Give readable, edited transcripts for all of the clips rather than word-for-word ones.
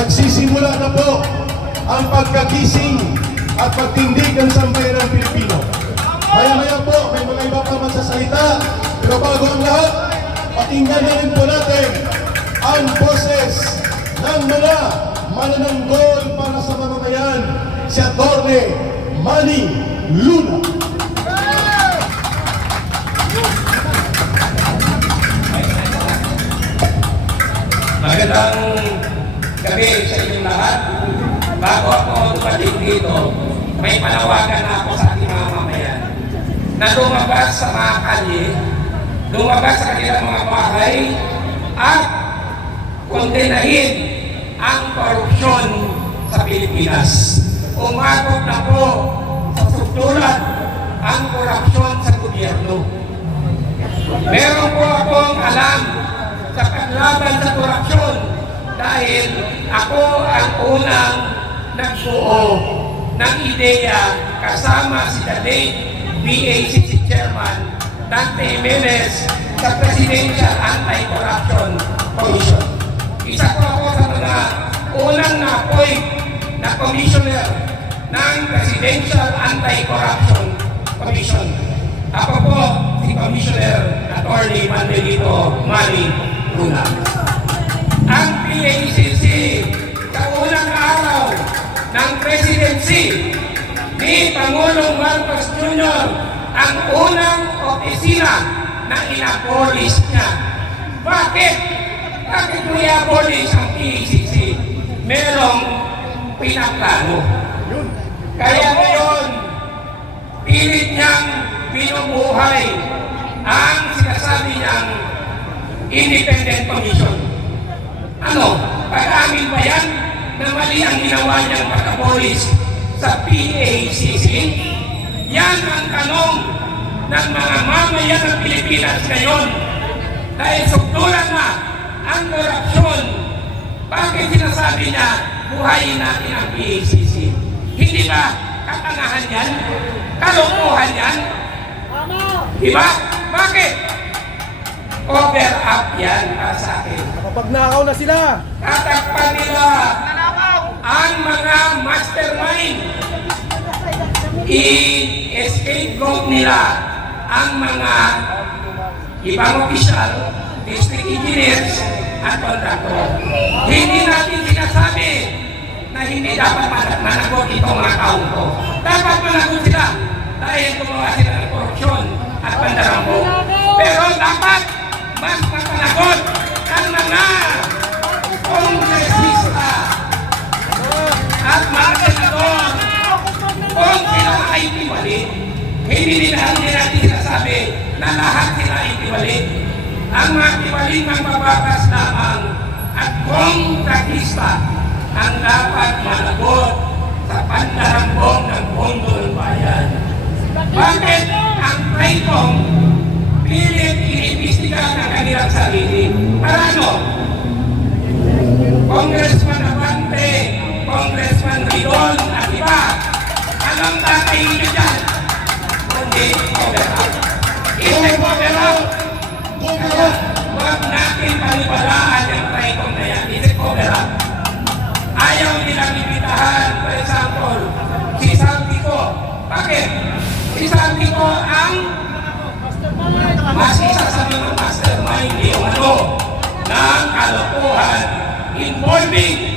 nagsisimula na po ang pagkagising at pagtindig ng sambayanang Pilipino. Maya-maya po, may mga iba pa magsasalita, pero bago ang lahat, pakinggan na rin po natin ang boses ng mga manananggol para sa mamamayan, si Atty. Manny Luna. Magandang gabi sa inyong lahat. Bago ako dumating dito, may panawagan na ako sa ating mga mamayan na lumabas sa mga kalye, lumabas sa kanilang mga bahay at kondenahin ang korupsyon sa Pilipinas. Umabot na po sa strukturan ang korupsyon sa gobyerno. Meron po akong alam sa paglaban sa korupsyon dahil ako ang unang nagbuo ng ideya kasama si the late BACC Chairman Dante Jimenez sa Presidential Anti-Corruption Commission. Isa ko ako sa mga unang na-appoint na commissioner ng Presidential Anti-Corruption Commission. Ako po si Commissioner Atty. Manny Luna. Ang PACC sa unang araw ng presidency ni Pangulong Marcos Jr. ang unang opisina na inabolish niya. Bakit? Bakit mo i-abolish ang PACC? Merong pinaplano. Kaya ngayon, pilit niyang binubuhay ang sinasabi niyang independent commission. Ano? Pag-amin ba yan na mali ang ginawa niyang pag-abolish sa PACC? Yan ang tanong ng mga mamayan ng Pilipinas ngayon. Dahil suktulan na ang korupsyon, bakit sinasabi niya buhayin natin ang PACC? Hindi ba katangahan yan? Kalokohan yan? Diba? Bakit? Cover up yan para sa akin. Kapag nakaw na sila, Tatakpan nila ang mga mastermind. I-scapegoat nila ang mga ibang opisyal, district engineers, at contractor. Hindi natin sinasabi na hindi dapat managot itong mga taong to. Dapat managot sila dahil gumawa sila ng korupsyon at pandarambo. Pero dapat mas mapanagot ang mga kongresista at mga senador kung sila ay tiwali. Hindi natin sinasabi na lahat sila ay tiwali. Ang mga tiwaling magbabakas lamang at kongresista ang dapat managot sa pandarambong ng pondo ng bayan. Bakit ang Traycom pilit iniimbestiga ng kanilang sarili? Para ano? Congressman Abante, Congressman Ridon at iba, anong tatayin nyo dyan? Kundi cover up. Hindi cover up. Kaya huwag natin paniwalaan yung Traycom na yan. Hindi cover up. Ayaw nilang ibitahan, for example, si Santico. Bakit? Si Santico ang mas isa sa mga mastermind yung ng kalokohan involving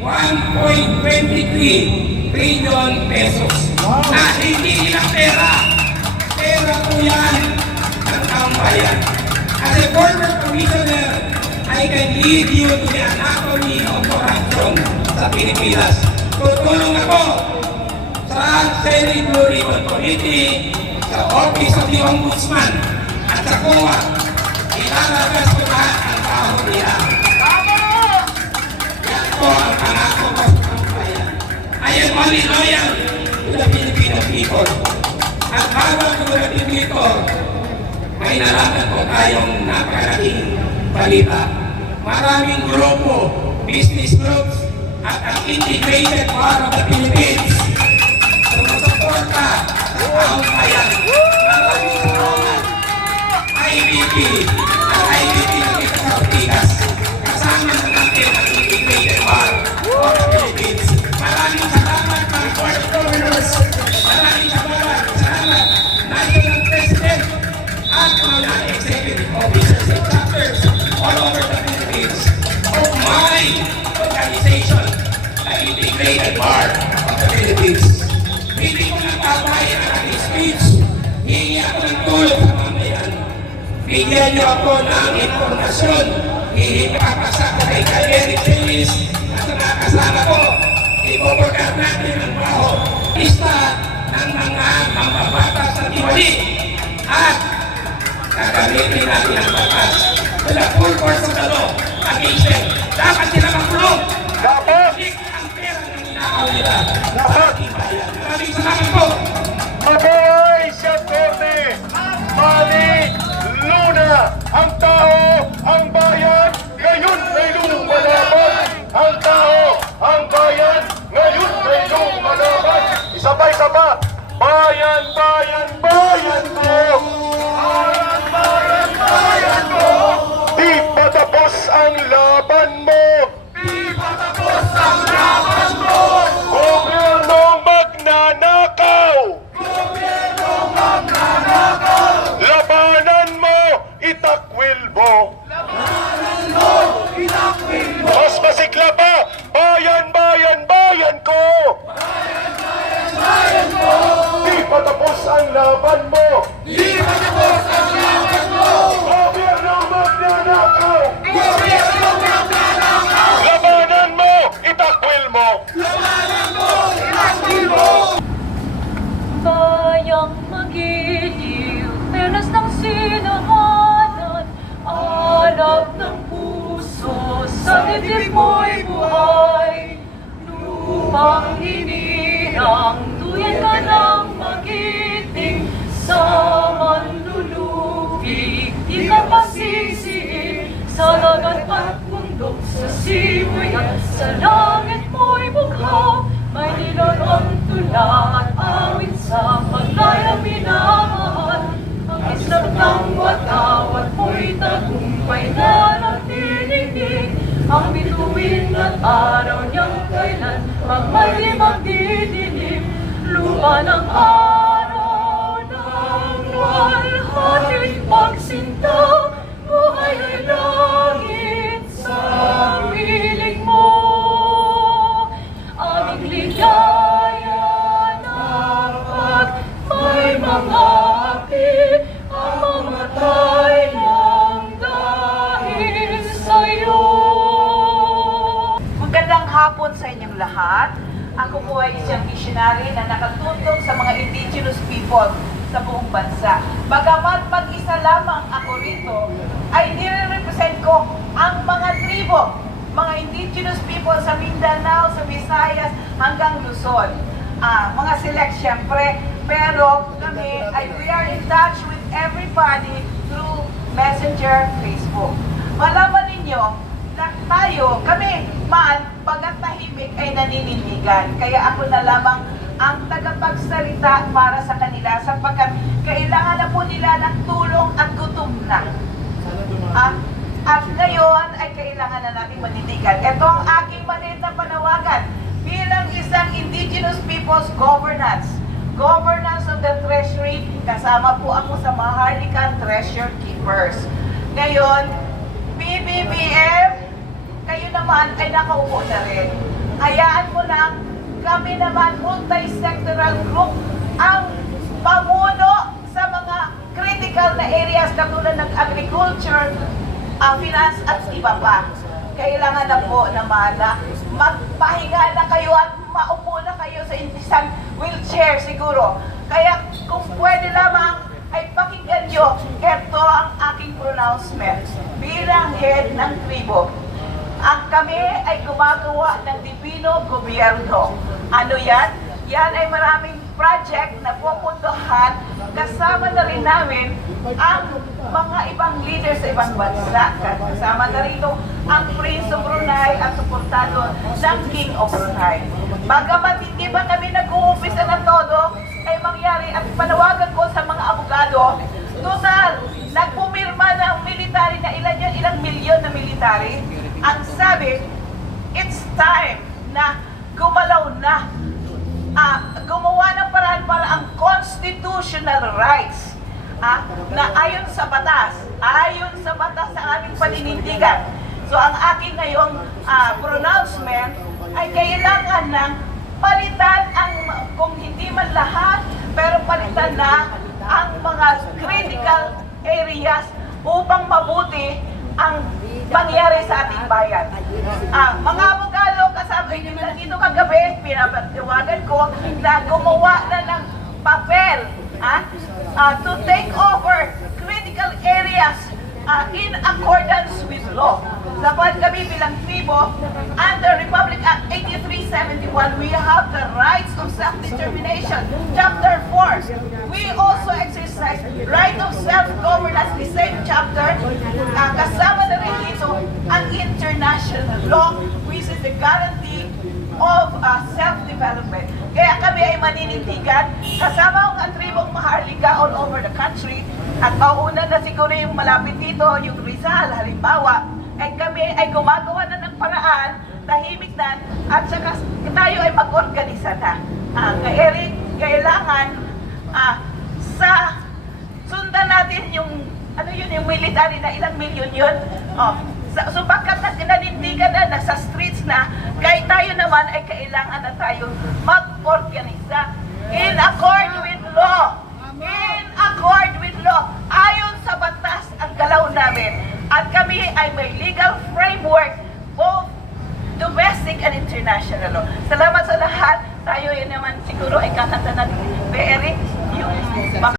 1.23 trillion pesos na hindi nilang pera. Pera po yan ng taong bayan. As a former commissioner, I can lead you to the anatomy of corruption sa Pilipinas. Tutulong ako sa Senate Blue Ribbon Committee, sa Office of the Ombudsman, at sa COA. Ilalabas ko lahat ang tao nila. Yan po ang pangako ko sa kampayan. I am only loyal to the Filipino people. At habang dumarating dito, may nalaman po tayong napakalaking balita. Maraming grupo, business groups, at ang Integrated War of the Philippines sumusuporta sa taong bayan. Maraming salamat. IBP at IBP na kita sa Ortigas. Kasama na natin ang Integrated War bigyan niyo ako ng informasyon. Ipapasa ko kay Eric Chase at sa mga kasama ko. Ipoprogram natin ang baho. Lista ng mga mambabatas na tiwali at gagamitin natin ang batas. Wala full force of the law against them. Dapat sila makulong. Dapat! Ang pera na ninakaw nila. Dapat! Maraming salamat po. Mabuhay siya, Korte! Mali! Luna! Ang tao! Ang bayan! Ngayon may lumalaban! Ang tao! Ang bayan! Ngayon may lumalaban! Isa pa, isa pa! Bayan! Bayan! Bayan ko! Bayan! Bayan! Bayan ko! Di pa tapos ang laban mo! Di pa tapos ang laban mo! Gobyernong magnanakaw! Labanan mo, itakwil mo. Labanan mo, itakwil mo. Mas masikla pa, bayan, bayan, bayan ko. Bayan, bayan, bayan ko. Di pa tapos ang laban mo. Di pa tapos ang laban mo. Gobyernong magnanakaw. Gobyernong magnanakaw. Labanan mo, itakwil mo. Labanan mo, itakwil mo. Bayang magiliw, menas ng sinahanan, alab ng puso, sa dibdib mo'y buhay. Lupang hinirang, tuyan ka ng magiting, sa manlulupig, di ka masisiin, sa lagat at bundok, sa simoy at sa langit mo'y bughaw. May nilalang tula at awit sa paglayang minamahal. Ang islap ng watawat mo'y tagumpay na nagdirinig. Ang bituin at araw niyang kailan magmali magdidilim. Lupa ng araw ng walhating pagsinta. Buhay ay langit sa piling mo. Aming ligaya na pag may mga api ang mamatay ng dahil sa'yo. Magandang hapon sa inyong lahat. Ako po ay isang missionary na nakatutok sa mga indigenous people sa buong bansa. Bagamat mag-isa lamang ako rito, ay nire-represent ko ang mga tribo, mga indigenous people sa Mindanao, sa Visayas, hanggang Luzon. Mga select syempre, pero kami ay we are in touch with everybody through Messenger, Facebook. Malaman ninyo na tayo, kami man, pagkat tahimik ay naninindigan. Kaya ako na lamang ang tagapagsalita para sa kanila sapagkat kailangan na po nila ng tulong at gutom na. At ngayon ay kailangan na natin manindigan. Ito ang aking maliit na panawagan bilang isang Indigenous Peoples Governance. Governance of the Treasury, kasama po ako sa Maharlika Treasure Keepers. Ngayon, PBBM, kayo naman ay nakaupo na rin. Hayaan mo lang, kami naman multi-sectoral group ang pamuno sa mga critical na areas katulad ng agriculture, finance at iba pa. Kailangan na po naman na magpahinga na kayo at maupo na kayo sa isang wheelchair siguro. Kaya kung pwede lamang ay pakinggan nyo, ito ang aking pronouncement bilang head ng tribo. Ang kami ay gumagawa ng Dipino Gobyerno. Ano yan? Yan ay maraming project na pupuntahan, kasama na rin namin ang mga ibang leaders sa ibang bansa. Kasama na rito ang Prince of Brunei at suportado ng King of Brunei. Bagamat hindi ba kami nag-uumpisa na todo, ay mangyari at panawagan ko sa mga abogado, total, nagpumirma ng military na ilang milyon na military. Ang sabi, it's time na gumalaw na, gumawa ng paraan para ang constitutional rights na ayon sa batas sa aming paninindigan. So ang akin ngayong pronouncement ay kailangan ng palitan ang, kung hindi man lahat, pero palitan na ang mga critical areas upang mabuti ang mangyari sa ating bayan. Mga abogado, kasama nila dito kagabi, pinapatiwagan ko na gumawa na ng papel to take over critical areas in accordance with law. Dapat kami bilang tribo, under Republic Act 8371, we have the rights of self-determination. Chapter 4, we also exercise right of self-governance, the same chapter. Kasama na rin dito ang international law, which is the guarantee of self-development. Kaya kami ay maninindigan, kasama ang tribong Maharlika all over the country, at mauna na siguro yung malapit dito, yung Rizal, halimbawa, ay kami ay gumagawa na ng paraan, tahimik na, at saka tayo ay mag-organisa na. Eric, kailangan sundan natin yung, yung military na ilang milyon yun. So bakit nanindigan na, nasa streets na, kaya tayo naman ay kailangan na tayo mag-organisa in accord with law. In accord with law. Ayon sa batas ang galaw namin. At kami ay may legal framework, both domestic and international law. Salamat sa lahat. Tayo yun naman siguro ay kakanta natin